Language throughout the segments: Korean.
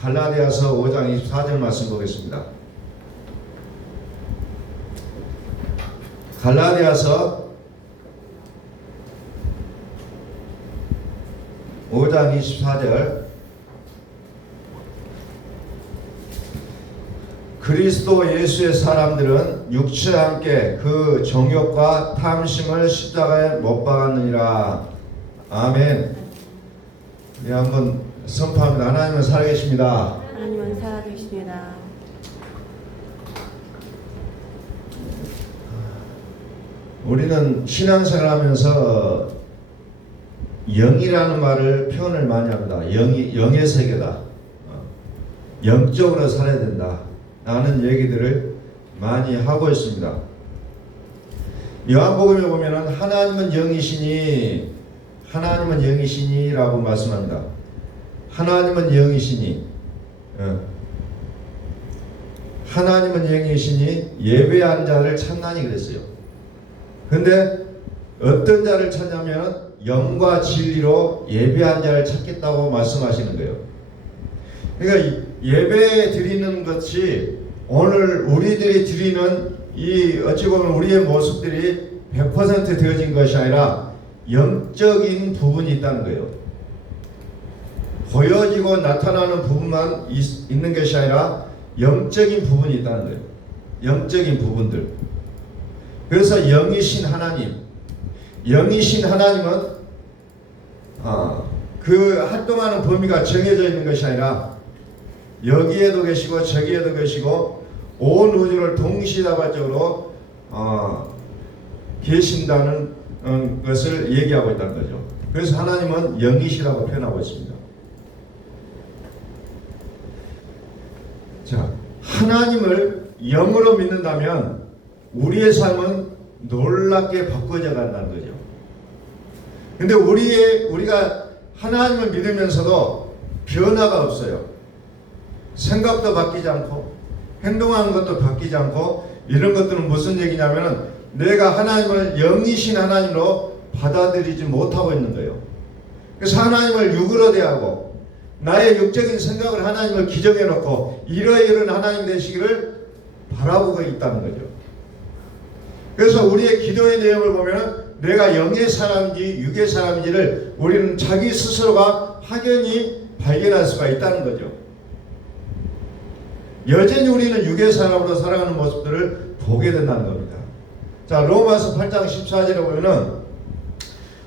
갈라디아서 5장 24절 말씀 보겠습니다. 갈라디아서 5장 24절. 그리스도 예수의 사람들은 육체와 함께 그 정욕과 탐심을 십자가에 못 박았느니라. 아멘. 네, 한번 선포합니다. 하나님은 살아계십니다. 하나님은 살아계십니다. 우리는 신앙생활하면서 영이라는 말을 표현을 많이 합니다. 영의 세계다. 영적으로 살아야 된다. 라는 얘기들을 많이 하고 있습니다. 요한복음에 보면은 하나님은 영이시니 라고 말씀합니다. 하나님은 영이시니, 하나님은 영이시니 예배한 자를 찾나니 그랬어요. 근데 어떤 자를 찾냐면 영과 진리로 예배한 자를 찾겠다고 말씀하시는 거예요. 그러니까 예배 드리는 것이 오늘 우리들이 드리는 이 어찌 보면 우리의 모습들이 100% 되어진 것이 아니라 영적인 부분이 있다는 거예요. 보여지고 나타나는 부분만 있는 것이 아니라 영적인 부분이 있다는 거예요. 영적인 부분들. 그래서 영이신 하나님은 그 활동하는 범위가 정해져 있는 것이 아니라 여기에도 계시고 저기에도 계시고 온 우주를 동시다발적으로 계신다는 것을 얘기하고 있다는 거죠. 그래서 하나님은 영이시라고 표현하고 있습니다. 자, 하나님을 영으로 믿는다면 우리의 삶은 놀랍게 바꿔져 간다는 거죠. 근데 우리가 하나님을 믿으면서도 변화가 없어요. 생각도 바뀌지 않고 행동하는 것도 바뀌지 않고 이런 것들은 무슨 얘기냐면은 내가 하나님을 영이신 하나님으로 받아들이지 못하고 있는 거예요. 그래서 하나님을 육으로 대하고 나의 육적인 생각을 하나님을 기정해 놓고 이러이러한 하나님 되시기를 바라보고 있다는 거죠. 그래서 우리의 기도의 내용을 보면 내가 영의 사람인지 육의 사람인지를 우리는 자기 스스로가 확연히 발견할 수가 있다는 거죠. 여전히 우리는 육의 사람으로 살아가는 모습들을 보게 된다는 겁니다. 자, 로마서 8장 14절에 보면은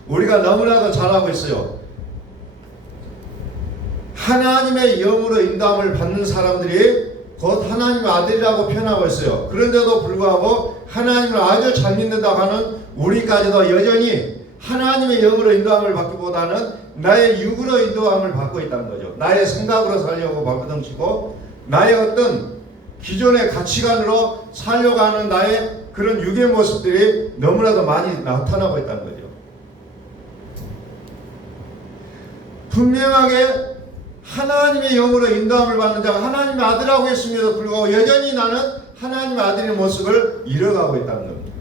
우리가 너무나도 잘하고 있어요. 하나님의 영으로 인도함을 받는 사람들이 곧 하나님의 아들이라고 표현하고 있어요. 그런데도 불구하고 하나님을 아주 잘 믿는다고 하는 우리까지도 여전히 하나님의 영으로 인도함을 받기보다는 나의 육으로 인도함을 받고 있다는 거죠. 나의 생각으로 살려고 바꾸덩치고 나의 어떤 기존의 가치관으로 살려고 하는 나의 그런 육의 모습들이 너무나도 많이 나타나고 있다는 거죠. 분명하게 하나님의 영으로 인도함을 받는 자가 하나님의 아들이라고 했음에도 불구하고 여전히 나는 하나님의 아들의 모습을 잃어가고 있다는 겁니다.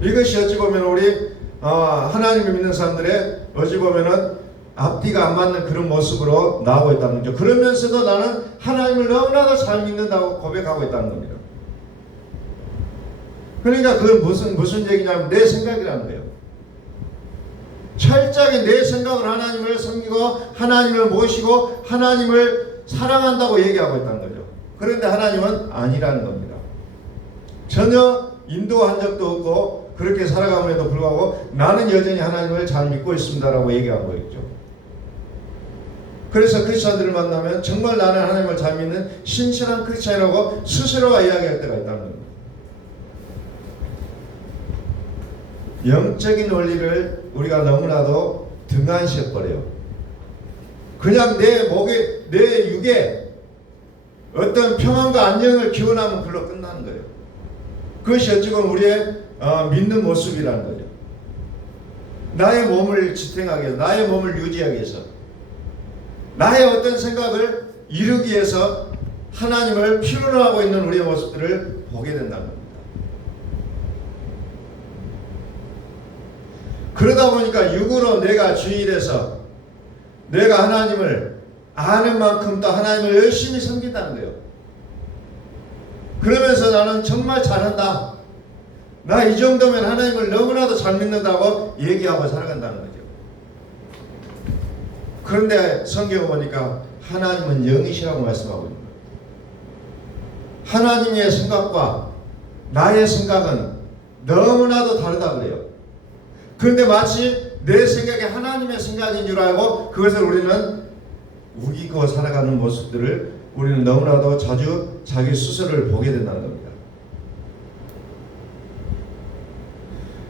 이것이 어찌 보면 우리 하나님을 믿는 사람들의 어찌 보면은 앞뒤가 안 맞는 그런 모습으로 나오고 있다는 거죠. 그러면서도 나는 하나님을 너무나도 잘 믿는다고 고백하고 있다는 겁니다. 그러니까 그건 무슨 얘기냐면 내 생각이라는 거예요. 철저하게 내 생각을 하나님을 섬기고 하나님을 모시고 하나님을 사랑한다고 얘기하고 있다는 거죠. 그런데 하나님은 아니라는 겁니다. 전혀 인도한 적도 없고 그렇게 살아감에도 불구하고 나는 여전히 하나님을 잘 믿고 있습니다라고 얘기하고 있죠. 그래서 크리스찬들을 만나면 정말 나는 하나님을 잘 믿는 신실한 크리스찬이라고 스스로가 이야기할 때가 있다는 겁니다. 영적인 원리를 우리가 너무나도 등한시해버려요. 그냥 내 목에, 내 육에 어떤 평안과 안녕을 기원하면 그걸로 끝나는 거예요. 그것이 어찌 보면 우리의 믿는 모습이라는 거죠. 나의 몸을 지탱하기 위해서, 나의 몸을 유지하기 위해서, 나의 어떤 생각을 이루기 위해서 하나님을 필요로 하고 있는 우리의 모습들을 보게 된다는 겁니다. 그러다 보니까 육으로 내가 주인이 돼서 내가 하나님을 아는 만큼 또 하나님을 열심히 섬긴다는 거예요. 그러면서 나는 정말 잘한다. 나 이 정도면 하나님을 너무나도 잘 믿는다고 얘기하고 살아간다는 거죠. 그런데 성경을 보니까 하나님은 영이시라고 말씀하고 있는 거예요. 하나님의 생각과 나의 생각은 너무나도 다르다 그래요. 그런데 마치 내 생각이 하나님의 생각인 줄 알고 그것을 우리는 우기고 살아가는 모습들을 우리는 너무나도 자주 자기 스스로를 보게 된다는 겁니다.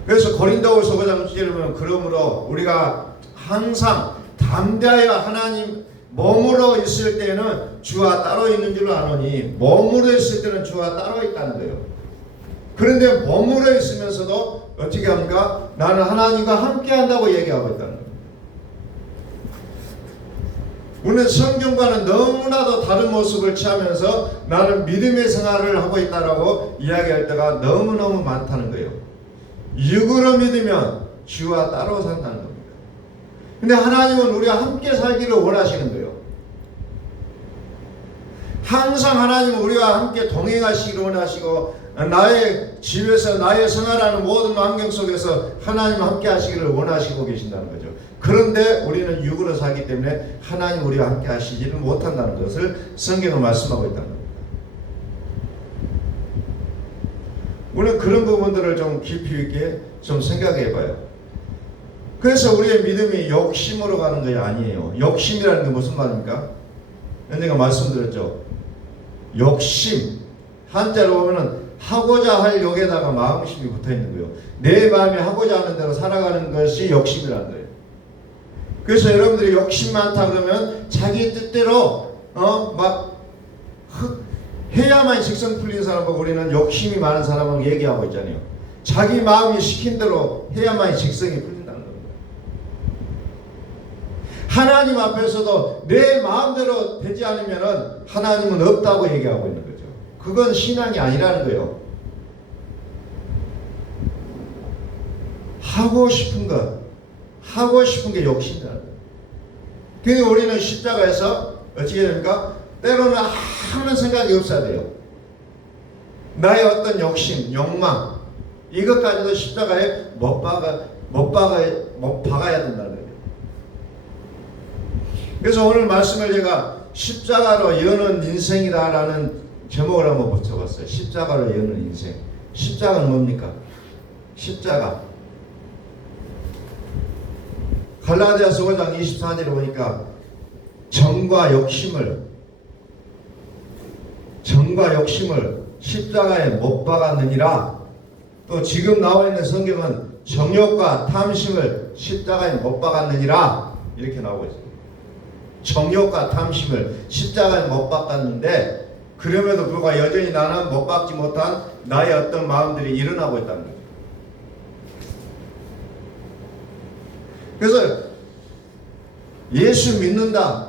그래서 고린도후서 5장 6절에 보면 그러므로 우리가 항상 담대하여 하나님 몸으로 있을 때는 주와 따로 있는 줄 아노니 몸으로 있을 때는 주와 따로 있다는 거예요. 그런데 몸으로 있으면서도 어떻게 합니까? 나는 하나님과 함께 한다고 얘기하고 있다는 거예요. 우리는 성경과는 너무나도 다른 모습을 취하면서 나는 믿음의 생활을 하고 있다라고 이야기할 때가 너무너무 많다는 거예요. 육으로 믿으면 주와 따로 산다는 겁니다. 근데 하나님은 우리와 함께 살기를 원하시는 거예요. 항상 하나님은 우리와 함께 동행하시기를 원하시고 나의 집에서 나의 생활하는 모든 환경 속에서 하나님과 함께 하시기를 원하시고 계신다는 거죠. 그런데 우리는 육으로 살기 때문에 하나님 우리와 함께 하시지를 못한다는 것을 성경은 말씀하고 있다는 겁니다. 우리는 그런 부분들을 좀 깊이 있게 좀 생각해 봐요. 그래서 우리의 믿음이 욕심으로 가는 것이 아니에요. 욕심이라는 게 무슨 말입니까? 제가 말씀드렸죠. 욕심, 한자로 보면은 하고자 할 욕에다가 마음심이 붙어 있는 거예요. 내 마음이 하고자 하는 대로 살아가는 것이 욕심이라는 거예요. 그래서 여러분들이 욕심 많다 그러면 자기 뜻대로 해야만 직성 풀린 사람하고 우리는 욕심이 많은 사람하고 얘기하고 있잖아요. 자기 마음이 시킨 대로 해야만 직성이 풀린다는 겁니다. 하나님 앞에서도 내 마음대로 되지 않으면 하나님은 없다고 얘기하고 있는 거죠. 그건 신앙이 아니라는 거예요. 하고 싶은 게 욕심이라는 거예요. 그러니까 우리는 십자가에서 어떻게 됩니까? 때로는 아무 생각이 없어야 돼요. 나의 어떤 욕심, 욕망 이것까지도 십자가에 못 박아야 된다는 거예요. 그래서 오늘 말씀을 제가 십자가로 여는 인생이다라는 제목을 한번 붙여봤어요. 십자가로 여는 인생. 십자가는 뭡니까? 십자가. 갈라디아서 5장 24절에 보니까 정과 욕심을 십자가에 못 박았느니라. 또 지금 나와 있는 성경은 정욕과 탐심을 십자가에 못 박았느니라 이렇게 나오고 있어요. 정욕과 탐심을 십자가에 못 박았는데 그럼에도 불구하고 여전히 나는 못 박지 못한 나의 어떤 마음들이 일어나고 있다는 거죠. 그래서 예수 믿는다,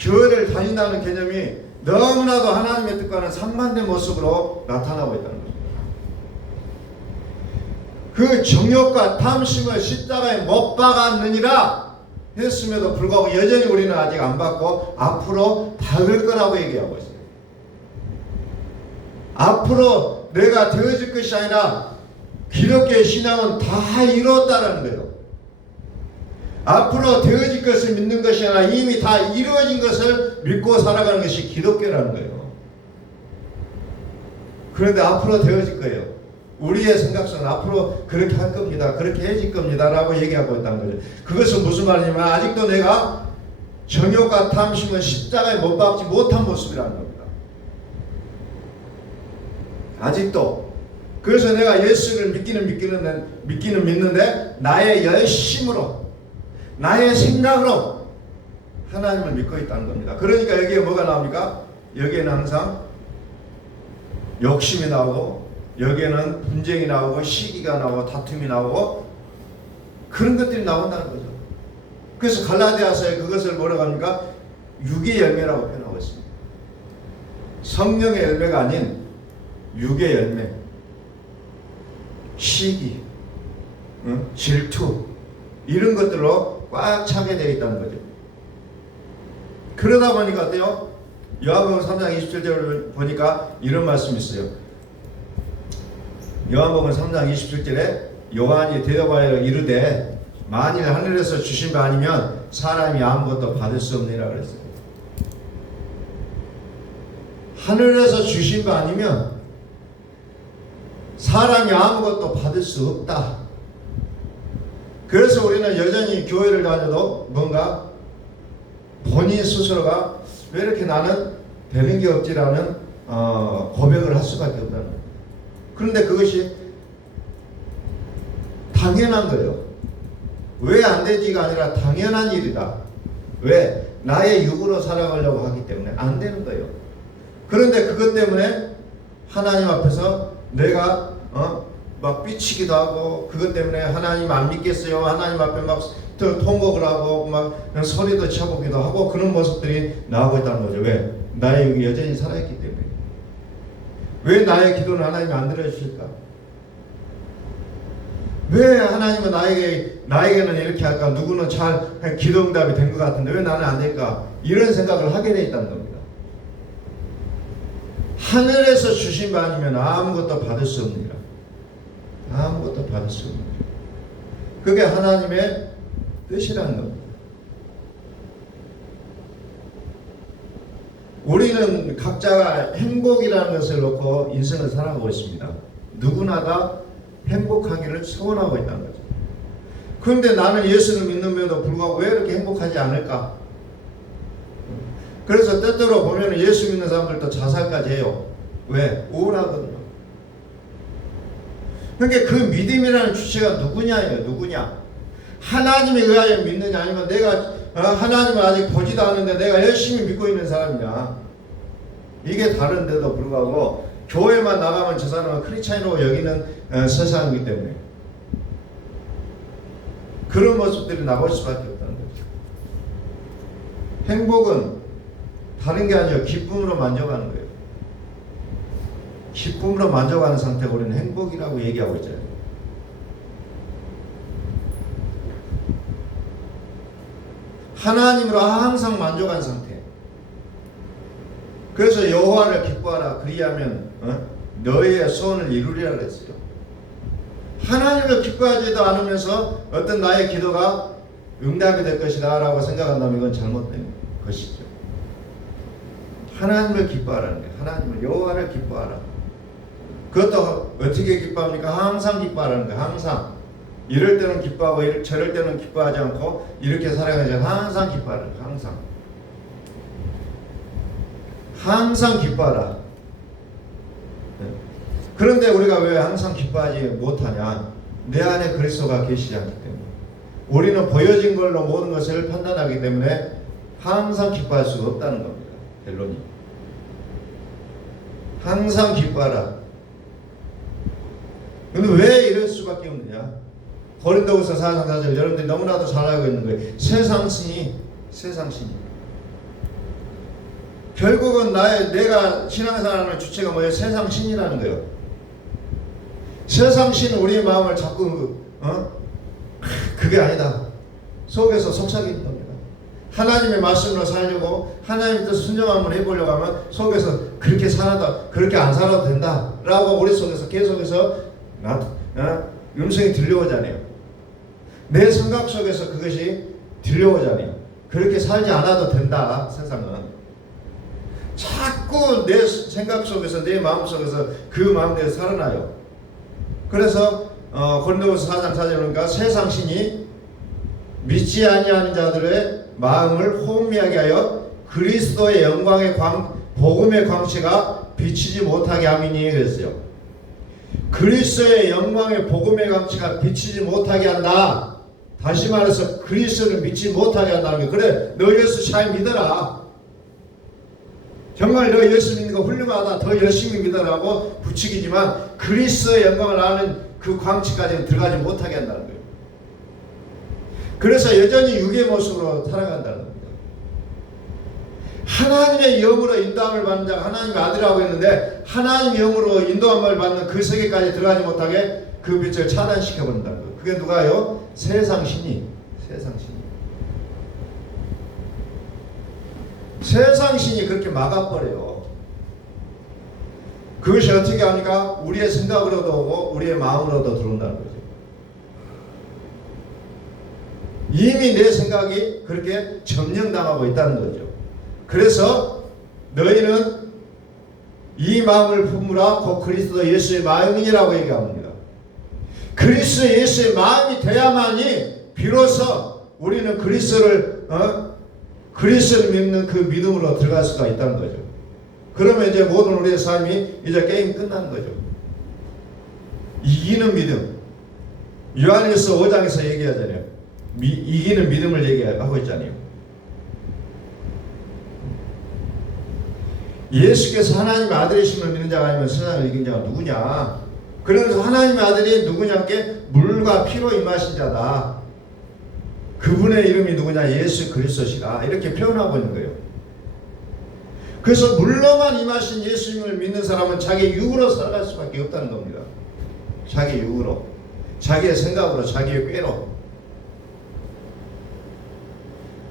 교회를 다닌다는 개념이 너무나도 하나님의 뜻과는 상반된 모습으로 나타나고 있다는 거죠. 그 정욕과 탐심을 십자가에 못 박았느니라 했음에도 불구하고 여전히 우리는 아직 안 받고 앞으로 박을 거라고 얘기하고 있어요. 앞으로 내가 되어질 것이 아니라 기독교의 신앙은 다 이루었다는 거예요. 앞으로 되어질 것을 믿는 것이 아니라 이미 다 이루어진 것을 믿고 살아가는 것이 기독교라는 거예요. 그런데 앞으로 되어질 거예요. 우리의 생각상은 앞으로 그렇게 할 겁니다. 그렇게 해질 겁니다. 라고 얘기하고 있다는 거죠. 그것은 무슨 말이냐면 아직도 내가 정욕과 탐심은 십자가에 못 박지 못한 모습이라는 겁니다. 아직도. 그래서 내가 예수를 믿기는 믿는데 나의 열심으로 나의 생각으로 하나님을 믿고 있다는 겁니다. 그러니까 여기에 뭐가 나옵니까? 여기에는 항상 욕심이 나오고 여기에는 분쟁이 나오고 시기가 나오고 다툼이 나오고 그런 것들이 나온다는 거죠. 그래서 갈라디아서에 그것을 뭐라고 합니까? 육의 열매라고 표현하고 있습니다. 성령의 열매가 아닌 육의 열매, 시기, 질투 이런 것들로 꽉 차게 되어 있다는 거죠. 그러다 보니까 어때요? 요한복음 3장 27절을 보니까 이런 말씀이 있어요. 요한복음 3장 27절에 요한이 대답하여 이르되 만일 하늘에서 주신 바 아니면 사람이 아무것도 받을 수 없느니라 그랬어요. 하늘에서 주신 바 아니면 사람이 아무것도 받을 수 없다. 그래서 우리는 여전히 교회를 다녀도 뭔가 본인 스스로가 왜 이렇게 나는 되는 게 없지라는 고백을 할 수밖에 없다는 거예요. 그런데 그것이 당연한 거예요. 왜 안 되지가 아니라 당연한 일이다. 왜? 나의 육으로 살아가려고 하기 때문에 안 되는 거예요. 그런데 그것 때문에 하나님 앞에서 내가 막 삐치기도 하고 그것 때문에 하나님 안 믿겠어요. 하나님 앞에 막 통곡을 하고 막 소리도 쳐보기도 하고 그런 모습들이 나오고 있다는 거죠. 왜? 나의 육이 여전히 살아있기 때문에. 왜 나의 기도는 하나님이 안 들어주실까? 왜 하나님은 나에게는 이렇게 할까? 누구는 잘 기도응답이 된 것 같은데 왜 나는 안 될까? 이런 생각을 하게 돼 있다는 겁니다. 하늘에서 주신 바 아니면 아무것도 받을 수 없느니라. 아무것도 받을 수 없느니라. 그게 하나님의 뜻이라는 겁니다. 우리는 각자가 행복이라는 것을 놓고 인생을 살아가고 있습니다. 누구나 다 행복하기를 소원하고 있다는 거죠. 그런데 나는 예수를 믿는데도 불구하고 왜 이렇게 행복하지 않을까? 그래서 때때로 보면 예수 믿는 사람들도 자살까지 해요. 왜? 우울하거든요. 그러니까 그 믿음이라는 주체가 누구냐예요. 누구냐? 하나님에 의하여 믿느냐 아니면 내가 하나님을 아직 보지도 않는데 내가 열심히 믿고 있는 사람이냐. 이게 다른데도 불구하고 교회만 나가면 저 사람은 크리스찬으로 여기는 세상이기 때문에 그런 모습들이 나올 수밖에 없다는 거죠. 행복은 다른 게 아니라 기쁨으로 만족하는 거예요. 기쁨으로 만족하는 상태가 우리는 행복이라고 얘기하고 있잖아요. 하나님으로 항상 만족한 상태. 그래서 여호와를 기뻐하라. 그리하면 너희의 소원을 이루리라 그랬어요. 하나님을 기뻐하지도 않으면서 어떤 나의 기도가 응답이 될 것이다 라고 생각한다면 이건 잘못된 것이죠. 하나님을 기뻐하라는 거예요. 하나님을 여호와를 기뻐하라. 그것도 어떻게 기뻐합니까? 항상 기뻐하라는 거예요. 항상. 이럴 때는 기뻐하고 저럴 때는 기뻐하지 않고 이렇게 살아가지 않고 항상 기뻐하라. 항상. 항상 기뻐하라. 그런데 우리가 왜 항상 기뻐하지 못하냐? 내 안에 그리스도가 계시지 않기 때문에. 우리는 보여진 걸로 모든 것을 판단하기 때문에 항상 기뻐할 수가 없다는 겁니다. 결론이. 항상 기뻐하라. 근데 왜 이럴 수밖에 없느냐? 고린도후서 4장 4절 여러분들이 너무나도 잘 알고 있는 거예요. 세상신이 결국은 내가 신앙생활하는 주체가 뭐예요? 세상신이라는 거예요. 세상신은 우리의 마음을 자꾸 그게 아니다. 속에서 속삭이는 겁니다. 하나님의 말씀으로 살려고 하나님 뜻 순종 한번 해보려고 하면 속에서 그렇게 살아도 그렇게 안 살아도 된다 라고 우리 속에서 계속해서 음성이 들려오잖아요. 내 생각 속에서 그것이 들려오잖아요. 그렇게 살지 않아도 된다. 세상은 자꾸 내 생각 속에서 내 마음 속에서 그 마음대로 살아나요. 그래서 고린도후서 4장 4절 보니까 세상신이 믿지 아니하는 자들의 마음을 호미하게 하여 그리스도의 영광의 복음의 광채가 비치지 못하게 함이니 그랬어요. 그리스도의 영광의 복음의 광채가 비치지 못하게 한다. 다시 말해서 그리스도를 믿지 못하게 한다는 게 그래 너 예수 잘 믿어라. 정말 너 예수 믿는 거 훌륭하다. 더 열심히 믿어라고 부추기지만 그리스도의 영광을 아는 그 광채까지는 들어가지 못하게 한다는 거예요. 그래서 여전히 육의 모습으로 살아간다는 겁니다. 하나님의 영으로 인도함을 받는 자가 하나님의 아들이라고 했는데 하나님의 영으로 인도함을 받는 그 세계까지 들어가지 못하게 그 빛을 차단시켜버린다는 거예요. 그게 누가요? 세상신이. 세상 신이 그렇게 막아버려요. 그것이 어떻게 하니까 우리의 생각으로도 오고 우리의 마음으로도 들어온다는 거죠. 이미 내 생각이 그렇게 점령당하고 있다는 거죠. 그래서 너희는 이 마음을 품으라 곧 그리스도 예수의 마음이라고 얘기합니다. 그리스도 예수의 마음이 돼야만이 비로소 우리는 그리스도를 믿는 그 믿음으로 들어갈 수가 있다는 거죠. 그러면 이제 모든 우리의 삶이 이제 게임 끝나는 거죠. 이기는 믿음. 요한일서 5장에서 얘기하잖아요. 이기는 믿음을 얘기하고 있잖아요. 예수께서 하나님의 아들이심을 믿는 자가 아니면 세상을 이긴 자가 누구냐? 그러면서 하나님의 아들이 누구냐께 물과 피로 임하신 자다. 그분의 이름이 누구냐? 예수 그리스도시라. 이렇게 표현하고 있는 거예요. 그래서 물로만 임하신 예수님을 믿는 사람은 자기 육으로 살아갈 수밖에 없다는 겁니다. 자기 육으로, 자기의 생각으로, 자기의 꾀로.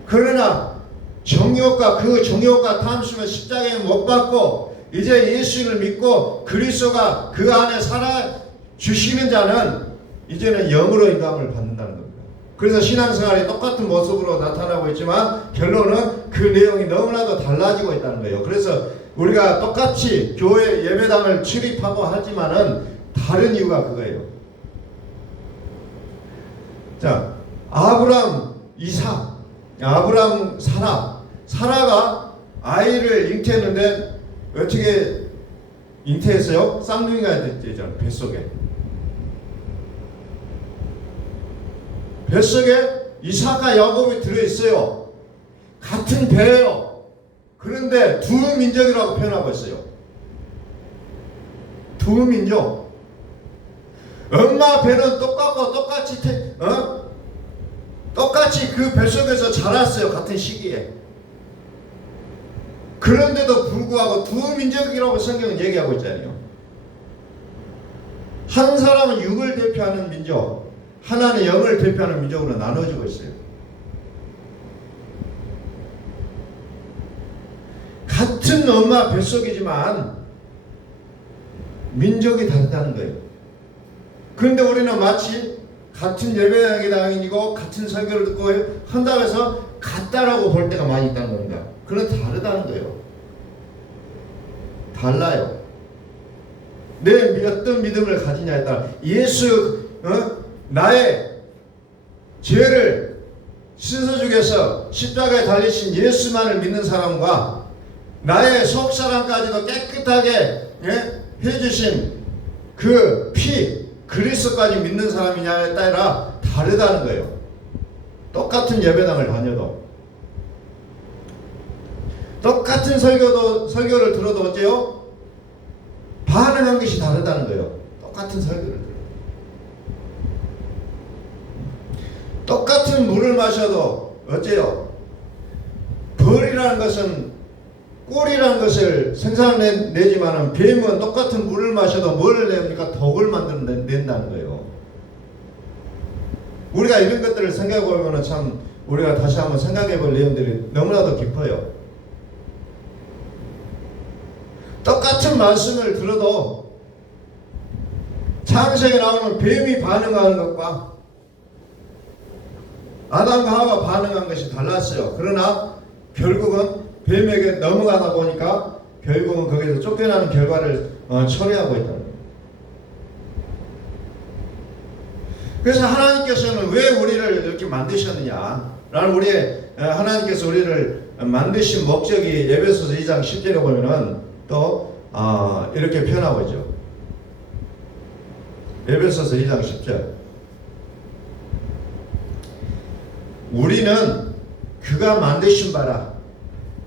그러나 정욕과 그 정욕과 탐심을 십자가에 못 박고 이제 예수를 믿고 그리스도가 그 안에 살아 주시는 자는 이제는 영으로 인도함을 받는다는 겁니다. 그래서 신앙생활이 똑같은 모습으로 나타나고 있지만 결론은 그 내용이 너무나도 달라지고 있다는 거예요. 그래서 우리가 똑같이 교회 예배당을 출입하고 하지만은 다른 이유가 그거예요. 자, 아브람, 이삭, 아브람, 사라가 아이를 잉태했는데 어떻게 잉태했어요? 쌍둥이가 됐잖아요. 뱃속에 이삭과 야곱이 들어있어요. 같은 배예요. 그런데 두 민족이라고 표현하고 있어요. 두 민족. 엄마 배는 똑같고 똑같이 그 뱃속에서 자랐어요. 같은 시기에. 그런데도 불구하고 두 민족이라고 성경은 얘기하고 있잖아요. 한 사람은 육을 대표하는 민족, 하나는 영을 대표하는 민족으로 나눠지고 있어요. 같은 엄마 뱃속이지만 민족이 다르다는 거예요. 그런데 우리는 마치 같은 예배당이고 같은 설교를 듣고 한다고 해서 같다라고 볼 때가 많이 있다는 겁니다. 그건 다르다는 거예요. 달라요. 내 어떤 믿음을 가지냐에 따라 나의 죄를 씻어주기 위해서 십자가에 달리신 예수만을 믿는 사람과 나의 속사람까지도 깨끗하게 해주신 그 피 그리스도까지 믿는 사람이냐에 따라 다르다는 거예요. 똑같은 예배당을 다녀도 똑같은 설교를 들어도 어째요? 반응한 것이 다르다는 거예요. 똑같은 설교를 들어도. 똑같은 물을 마셔도 어째요? 벌이라는 것은 꿀이라는 것을 생산내지만은 뱀은 똑같은 물을 마셔도 뭘 냅니까? 독을 만들어낸다는 거예요. 우리가 이런 것들을 생각해 보면 참 우리가 다시 한번 생각해 볼 내용들이 너무나도 깊어요. 똑같은 말씀을 들어도 창세기에 나오는 뱀이 반응하는 것과 아담과 하와가 반응한 것이 달랐어요. 그러나 결국은 뱀에게 넘어가다 보니까 결국은 거기서 쫓겨나는 결과를 초래하고 있다는 거예요. 그래서 하나님께서는 왜 우리를 이렇게 만드셨느냐? 라는 하나님께서 우리를 만드신 목적이 에베소서 2장 10절에 보면은 또 이렇게 표현하고 있죠. 에베소서 2장 10절. 우리는 그가 만드신 바라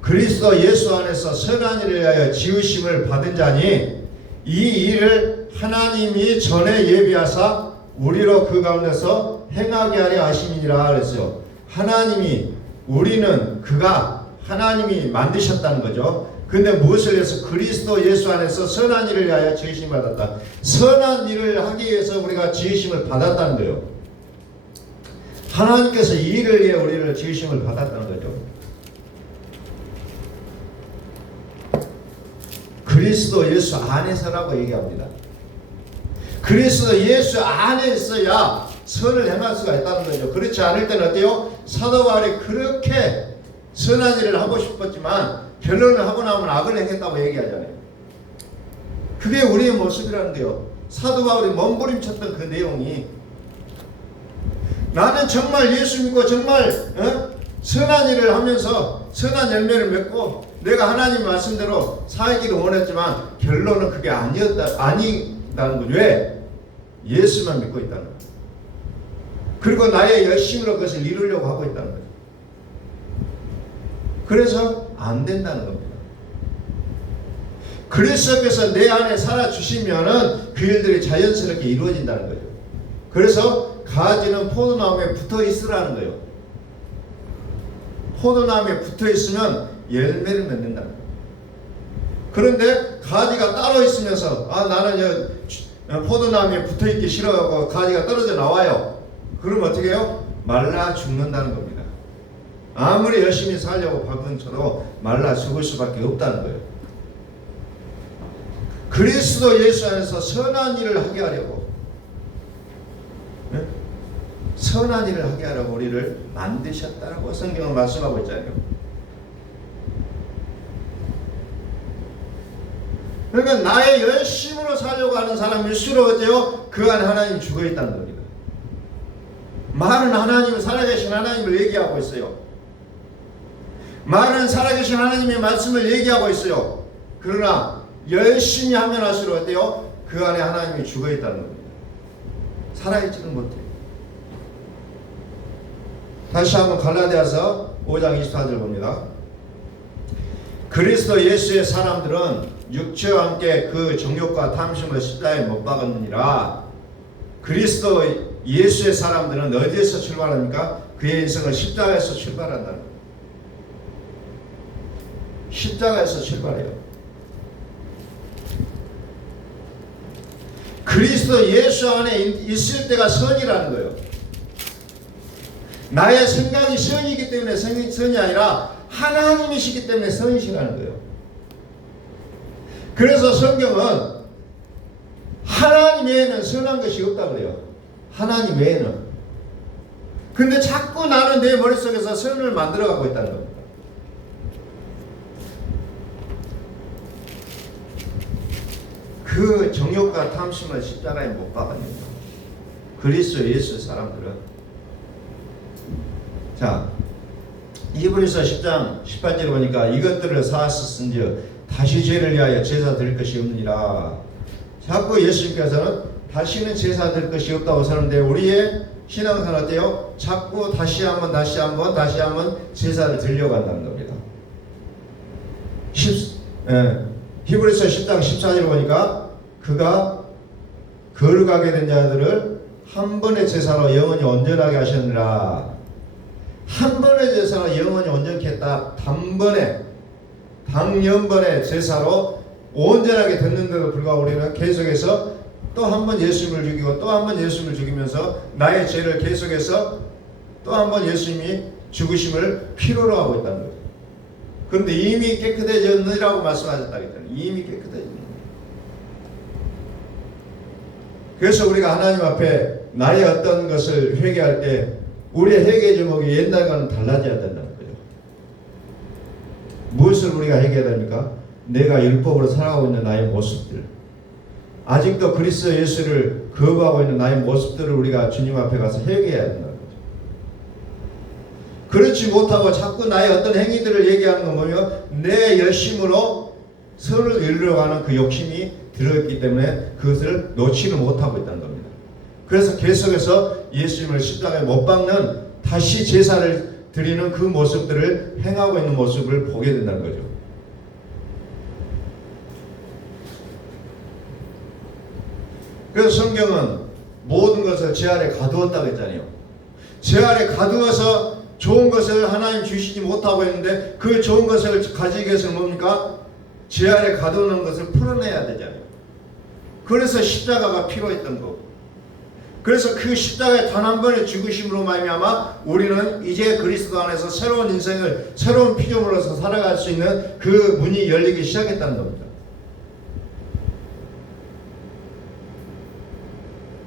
그리스도 예수 안에서 선한 일을 위하여 지으심을 받은 자니 이 일을 하나님이 전에 예비하사 우리로 그 가운데서 행하게 하려 하심이니라 그랬어요. 하나님이 만드셨다는 거죠. 근데 무엇을 위해서? 그리스도 예수 안에서 선한 일을 위하여 지으심을 받았다. 선한 일을 하기 위해서 우리가 지으심을 받았다는 거예요. 하나님께서 이 일을 위해 우리를 지으심을 받았다는 거죠. 그리스도 예수 안에서라고 얘기합니다. 그리스도 예수 안에 있어야 선을 행할 수가 있다는 거죠. 그렇지 않을 때는 어때요? 사도 바울이 그렇게 선한 일을 하고 싶었지만 결론을 하고 나면 악을 행했다고 얘기하잖아요. 그게 우리의 모습이라는데요. 사도 바울이 몸부림쳤던 그 내용이 나는 정말 예수 믿고 정말 선한 일을 하면서 선한 열매를 맺고 내가 하나님 말씀대로 살기를 원했지만 결론은 그게 아니다는 거죠. 왜? 예수만 믿고 있다는 거예요. 그리고 나의 열심으로 그것을 이루려고 하고 있다는 거예요. 그래서 안 된다는 겁니다. 그리스도께서 내 안에 살아주시면은 그 일들이 자연스럽게 이루어진다는 거죠. 그래서 가지는 포도나무에 붙어 있으라는 거예요. 포도나무에 붙어 있으면 열매를 맺는다는 거예요. 그런데 가지가 따로 있으면서 나는 포도나무에 붙어 있기 싫어하고 가지가 떨어져 나와요. 그럼 어떻게 해요? 말라 죽는다는 겁니다. 아무리 열심히 살려고 박은쳐도 말라 죽을 수밖에 없다는 거예요. 그리스도 예수 안에서 선한 일을 하게 하려고 선한 일을 하게 하려고 우리를 만드셨다라고 성경은 말씀하고 있잖아요. 그러니까 나의 열심으로 살려고 하는 사람일수록 어때요? 그 안에 하나님이 죽어있다는 겁니다. 말은 하나님은 살아계신 하나님을 얘기하고 있어요. 말은 살아계신 하나님의 말씀을 얘기하고 있어요. 그러나 열심히 하면 할수록 어때요? 그 안에 하나님이 죽어있다는 겁니다. 살아있지는 못해요. 다시 한번 갈라디아서 5장 24절 봅니다. 그리스도 예수의 사람들은 육체와 함께 그 정욕과 탐심을 십자가에 못 박았느니라. 그리스도 예수의 사람들은 어디에서 출발합니까? 그의 인생을 십자가에서 출발한다는 거예요. 십자가에서 출발해요. 그리스도 예수 안에 있을 때가 선이라는 거예요. 나의 생각이 선이기 때문에 선이 아니라 하나님이시기 때문에 선이시라는 거예요. 그래서 성경은 하나님 외에는 선한 것이 없다고 그래요. 하나님 외에는. 근데 자꾸 나는 내 머릿속에서 선을 만들어가고 있다는 겁니다. 그 정욕과 탐심을 십자가에 못 박았습니다. 그리스도 예수 사람들은. 자, 히브리서 10장 18절에 보니까 이것들을 사하셨은즉 다시 죄를 위하여 제사 드릴 것이 없느니라. 자꾸 예수님께서는 다시는 제사 드릴 것이 없다고 하는데 우리의 신앙생활 어때요? 자꾸 다시 한번 제사를 드리려고 한다는 겁니다. 히브리서 10장 14절에 보니까 그가 거룩하게 된 자들을 한 번의 제사로 영원히 온전하게 하셨느라. 한 번의 제사로 영원히 온전케 했다. 당연번의 제사로 온전하게 됐는데도 불구하고 우리는 계속해서 또 한 번 예수님을 죽이고 또 한 번 예수님을 죽이면서 나의 죄를 계속해서 또 한 번 예수님이 죽으심을 필요로 하고 있다는 거죠. 그런데 이미 깨끗해졌느라고 말씀하셨다 했더니 이미 깨끗해졌느냐. 그래서 우리가 하나님 앞에 나의 어떤 것을 회개할 때 우리의 회개 제목이 옛날과는 달라져야 된다는 거죠. 무엇을 우리가 회개해야 됩니까? 내가 율법으로 살아가고 있는 나의 모습들, 아직도 그리스도 예수를 거부하고 있는 나의 모습들을 우리가 주님 앞에 가서 회개해야 된다는 거죠. 그렇지 못하고 자꾸 나의 어떤 행위들을 얘기하는 건 뭐냐면 내 열심으로 선을 이루려고 하는 그 욕심이 들어있기 때문에 그것을 놓지를 못하고 있다는 겁니다. 그래서 계속해서 예수님을 십자가에 못 박는 다시 제사를 드리는 그 모습들을 행하고 있는 모습을 보게 된다는 거죠. 그래서 성경은 모든 것을 제 아래 가두었다고 했잖아요. 제 아래 가두어서 좋은 것을 하나님 주시지 못하고 있는데 그 좋은 것을 가지기 위해서는 뭡니까? 제 아래 가두는 것을 풀어내야 되잖아요. 그래서 십자가가 필요했던 거고, 그래서 그 십자가의 단 한 번의 죽으심으로 말미암아 우리는 이제 그리스도 안에서 새로운 인생을 새로운 피조물로서 살아갈 수 있는 그 문이 열리기 시작했다는 겁니다.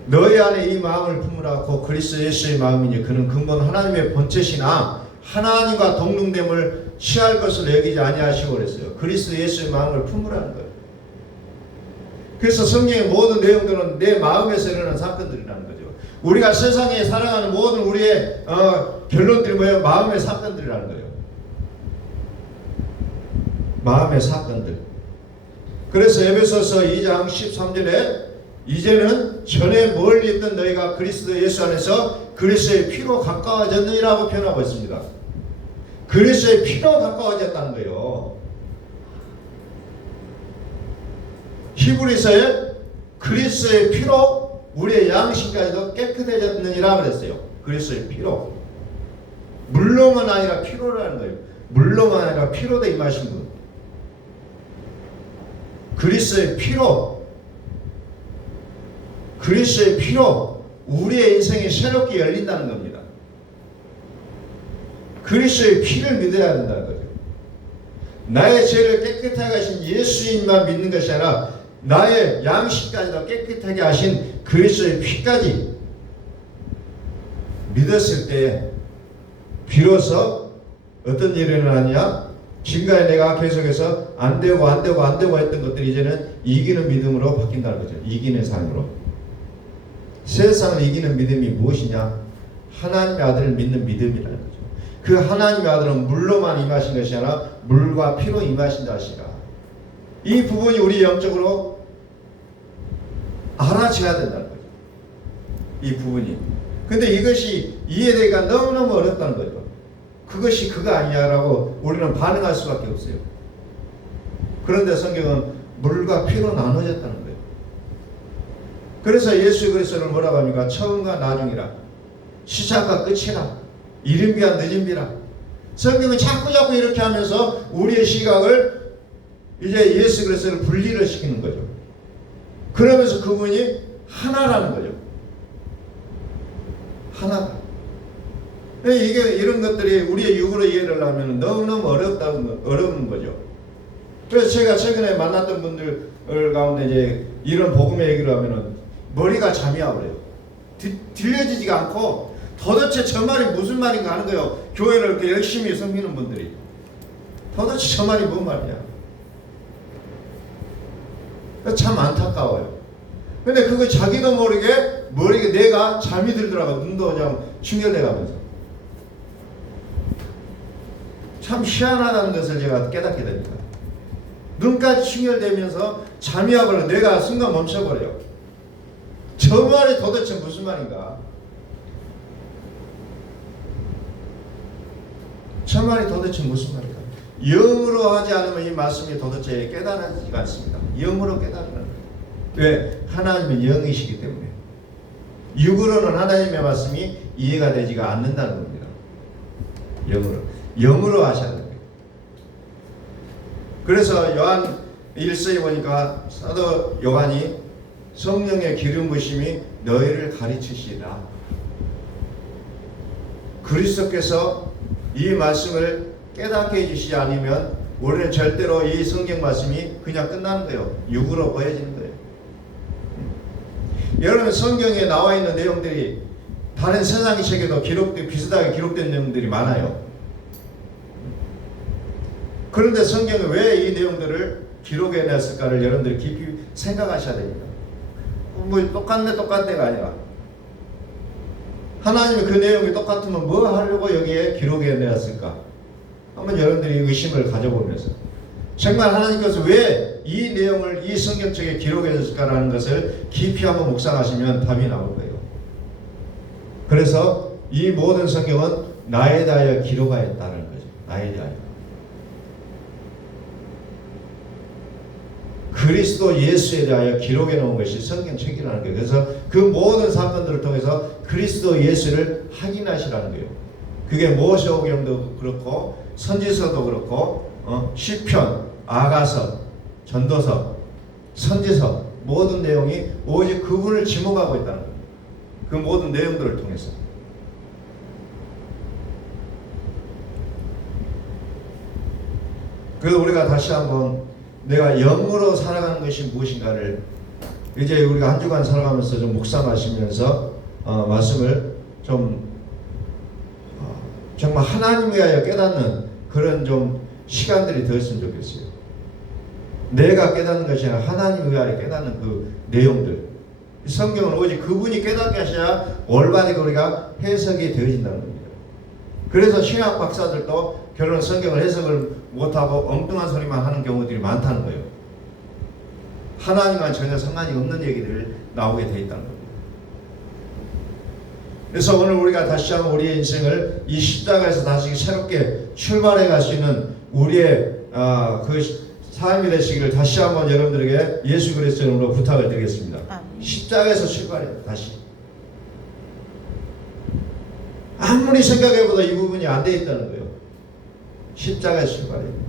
너희 안에 이 마음을 품으라고 그리스도 예수의 마음이니 그는 근본 하나님의 본체시나 하나님과 동등됨을 취할 것을 여기지 아니하시고 그랬어요. 그리스도 예수의 마음을 품으라는 거예요. 그래서 성경의 모든 내용들은 내 마음에서 일어나는 사건들이라는 거죠. 우리가 세상에 살아가는 모든 우리의 결론들이 뭐예요? 마음의 사건들이라는 거예요. 마음의 사건들. 그래서 에베소서 2장 13절에 이제는 전에 멀리 있던 너희가 그리스도 예수 안에서 그리스도의 피로 가까워졌느니라고 표현하고 있습니다. 그리스도의 피로 가까워졌다는 거예요. 히브리서에 그리스도의 피로 우리의 양심까지도 깨끗해졌느니라 그랬어요. 그리스도의 피로. 물로만 아니라 피로라는 거예요. 물로만 아니라 피로도 임하신 분. 그리스도의 피로. 그리스도의 피로 우리의 인생이 새롭게 열린다는 겁니다. 그리스도의 피를 믿어야 된다는 거죠. 나의 죄를 깨끗하게 하신 예수님만 믿는 것이 아니라 나의 양심까지도 깨끗하게 하신 그리스도의 피까지 믿었을 때 비로소 어떤 일이 일어나냐? 지금까지 내가 계속해서 안 되고 했던 것들이 이제는 이기는 믿음으로 바뀐다는 거죠. 이기는 삶으로. 세상을 이기는 믿음이 무엇이냐? 하나님의 아들을 믿는 믿음이라는 거죠. 그 하나님의 아들은 물로만 임하신 것이 아니라 물과 피로 임하신다 하시라. 이 부분이 우리 영적으로 알아져야 된다는 거죠. 이 부분이. 근데 이것이 이해되기가 너무너무 어렵다는 거죠. 그것이 그거 아니냐라고 우리는 반응할 수밖에 없어요. 그런데 성경은 물과 피로 나눠졌다는 거예요. 그래서 예수 그리스도를 뭐라고 합니까? 처음과 나중이라, 시작과 끝이라, 이른비와 늦은비라. 성경은 자꾸 이렇게 하면서 우리의 시각을 이제 예수 그리스도를 분리를 시키는 거죠. 그러면서 그분이 하나라는 거죠. 하나다. 이게 이런 것들이 우리의 육으로 이해를 하면 너무너무 어려운 거죠. 그래서 제가 최근에 만났던 분들 가운데 이제 이런 복음의 얘기를 하면은 머리가 잠이 와버려요. 들려지지가 않고 도대체 저 말이 무슨 말인가 하는 거예요. 교회를 이렇게 열심히 섬기는 분들이. 도대체 저 말이 뭔 말이냐. 참 안타까워요. 근데 그거 자기도 모르게 내가 잠이 들더라고. 눈도 그냥 충혈돼가면서. 참 희한하다는 것을 제가 깨닫게 됩니다. 눈까지 충혈되면서 잠이 와버려. 뇌가 순간 멈춰버려요. 저 말이 도대체 무슨 말인가? 저 말이 도대체 무슨 말인가? 영으로 하지 않으면 이 말씀이 도대체 깨달아지지가 않습니다. 영으로 깨달으는 거예요. 왜? 하나님은 영이시기 때문에. 육으로는 하나님의 말씀이 이해가 되지가 않는다는 겁니다. 영으로 하셔야 됩니다. 그래서 요한 1서에 보니까 사도 요한이 성령의 기름 부으심이 너희를 가르치시라. 그리스도께서 이 말씀을 깨닫게 해주시지 않으면 우리는 절대로 이 성경 말씀이 그냥 끝나는 거예요. 육으로 보여지는 거예요. 여러분 성경에 나와 있는 내용들이 다른 세상의 책에도 비슷하게 기록된 내용들이 많아요. 그런데 성경이 왜 이 내용들을 기록해냈을까를 여러분들이 깊이 생각하셔야 됩니다. 뭐 똑같네가 아니라 하나님이 그 내용이 똑같으면 뭐 하려고 여기에 기록해냈을까? 한번 여러분들이 의심을 가져보면서 정말 하나님께서 왜 이 내용을 이 성경책에 기록해냈을까라는 것을 깊이 한번 묵상하시면 답이 나올 거예요. 그래서 이 모든 성경은 나에 대하여 기록하였다는 거죠. 나에 대하여. 그리스도 예수에 대하여 기록해 놓은 것이 성경책이라는 거예요. 그래서 그 모든 사건들을 통해서 그리스도 예수를 확인하시라는 거예요. 그게 모세오경도 그렇고 선지서도 그렇고 시편, 아가서, 전도서, 선지서 모든 내용이 오직 그분을 지목하고 있다는 거예요. 그 모든 내용들을 통해서. 그래서 우리가 다시 한번 내가 영으로 살아가는 것이 무엇인가를 이제 우리가 한 주간 살아가면서 좀 묵상하시면서 말씀을 좀 정말 하나님 위하여 깨닫는 그런 좀 시간들이 되었으면 좋겠어요. 내가 깨닫는 것이 아니라 하나님 위하여 깨닫는 그 내용들. 성경은 오직 그분이 깨닫게 하셔야 올바르게 우리가 해석이 되어진다는 겁니다. 그래서 신학 박사들도 결론 성경을 해석을 못하고 엉뚱한 소리만 하는 경우들이 많다는 거예요. 하나님과 전혀 상관이 없는 얘기들을 나오게 되어 있다는 겁니다. 그래서 오늘 우리가 다시 한번 우리의 인생을 이 십자가에서 다시 새롭게 출발해 갈 수 있는 우리의 그 삶이 되시기를 다시 한번 여러분들에게 예수 그리스도 이름으로 부탁을 드리겠습니다. 십자가에서 출발해요. 다시. 아무리 생각해보다 이 부분이 안 돼 있다는 거예요. 십자가에서 출발해요.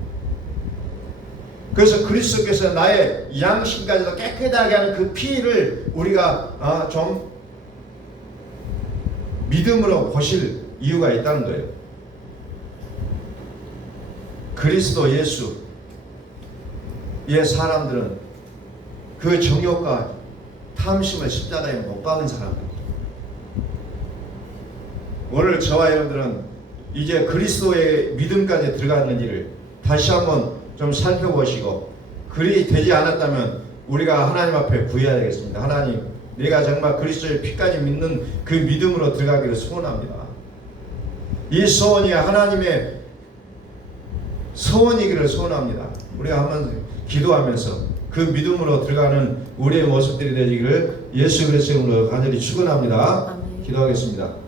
그래서 그리스도께서 나의 양심까지도 깨끗하게 하는 그 피를 우리가 좀 믿음으로 보실 이유가 있다는 거예요. 그리스도 예수의 사람들은 그 정욕과 탐심을 십자가에 못 박은 사람입니다. 오늘 저와 여러분들은 이제 그리스도의 믿음까지 들어가는 일을 다시 한번 좀 살펴보시고, 그리 되지 않았다면 우리가 하나님 앞에 구해야 되겠습니다. 하나님, 내가 정말 그리스도의 피까지 믿는 그 믿음으로 들어가기를 소원합니다. 이 소원이 하나님의 소원이기를 소원합니다. 우리가 한번 기도하면서 그 믿음으로 들어가는 우리의 모습들이 되기를 예수 그리스도의 이름으로 간절히 축원합니다. 기도하겠습니다.